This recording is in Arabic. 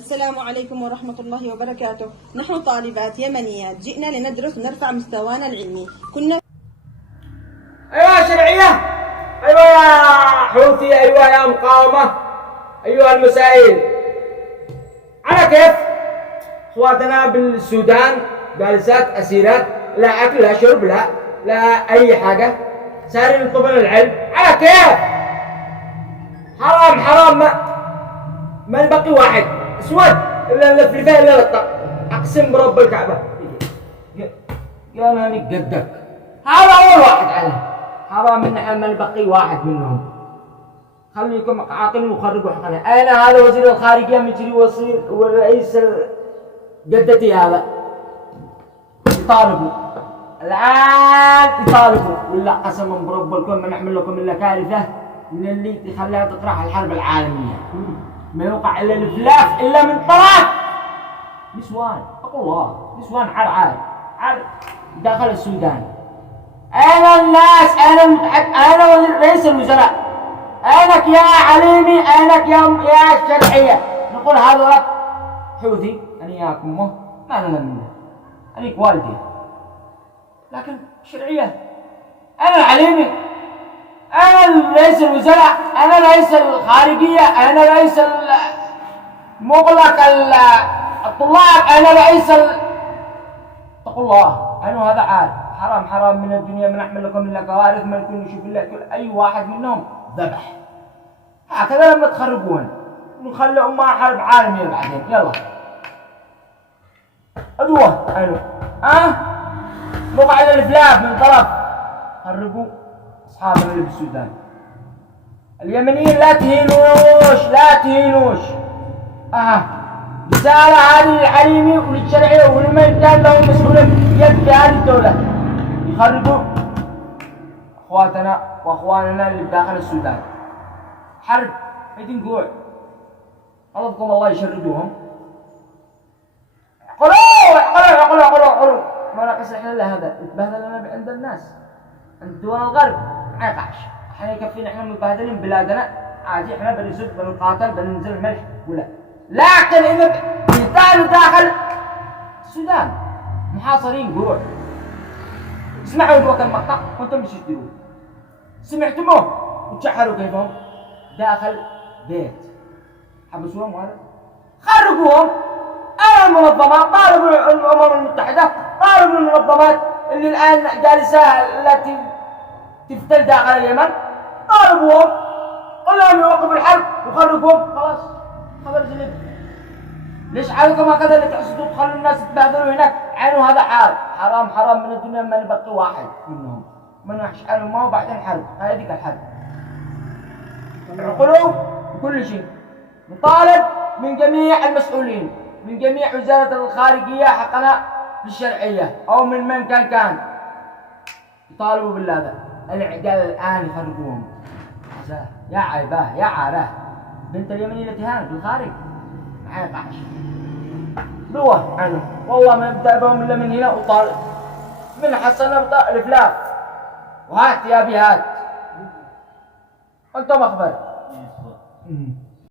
السلام عليكم ورحمة الله وبركاته. نحن طالبات يمنيات جئنا لندرس ونرفع مستوانا العلمي. كنا أيها شرعية، أيها يا حوثي، أيها يا مقاومة، أيها المسائل. على كيف أخواتنا بالسودان جالسات أسيرات، لا أكل لا شرب لا أي حاجة، سارين يطلبون العلم. على كيف؟ حرام ما نبقي واحد اسود الا نلفلفه الا للطق. اقسم برب الكعبه قال انا قدك. هذا اول واحد عليه. حرام ان احنا ما نبقي واحد منهم. خليكم عاقلين وخرجوا حقنا. اين هذا وزير الخارجيه مجري وصير والرئيس جدتي هذا يطالبوا الان يطالبوا، ولا قسما برب الكون ما نحمل لكم الا كارثه من اللي تخليها تطرح الحرب العالميه. ما يوقع الا الفلاف الا من طرف نسوان. اقول الله نسوان عار داخل السودان. اين الناس؟ اين رئيس الوزراء؟ اينك يا عليمي؟ اينك يا شرعيه؟ نقول هذول حوثي انا ياكم ما لنا منه، انيك والدي، لكن شرعيه انا العليمي، أنا رئيس الوزراء، أنا رئيس الخارجية، أنا رئيس مغلق الطلاب، أنا رئيس اتقوا الله. أنا هذا عاد حرام من الدنيا ما نحمل لكم إلا كوارث. ما نكون نشوف إلا كل أي واحد منهم ذبح. هكذا لما تخربون نخلي أمها حرب عالمية بعدين. يلا أدوه موقع الإفلاف من طرف خربوا أصحابنا اللي بالسودان. اليمنيين لا تهينوش. رسالة هذه للعليمي وللشرعية ولمن كان له مسؤول يد في هذه الدولة يخربوا أخواتنا وأخواننا اللي بداخل السودان. حرب عيدين جوع، غلطكم الله يشردوهم. قلوا ما ناقص احنا الا هذا يتبهدل لنا عند الناس عند دول الغرب. ما يقعش احنا يكفينا احنا متبهدلين بلادنا عادي. احنا بنسد بنقاتل بننزل الملح ولا، لكن اذا يحتالوا داخل السودان محاصرين جوع. اسمعوا ذوك المقطع وانتم تشترون، سمعتموه وتشحروا كيفهم داخل بيت حبسوهم وهذا خرجوهم. أنا المنظمات طالبوا الأمم المتحدة، طالبوا المنظمات اللي الآن جالسة التي تفتل داخل اليمن، طالبوهم قلهم يوقفوا الحرب وخرجوهم. خلاص خبر جلد. ليش عليكم هكذا اللي تحسدوا تخلوا الناس يتبهدلوا هناك؟ عينوا هذا حرام من الدنيا ما نبقي واحد منهم. ما نحش عليهم ما وبعدين حرب. هذيك الحرب عقلوا بكل شيء. نطالب من جميع المسؤولين، من جميع وزارة الخارجية حقنا بالشرعية أو من كان يطالبوا بالله. العقال الآن يخرجوهم. يا عيباه يا عاراه بنت اليمنية تهان بالخارج ما يقعش. روح عنه والله ما يبدأ بهم إلا من هنا وطالب من حصلنا الإفلاف. وهات يا أبي هات. أنتم أخبر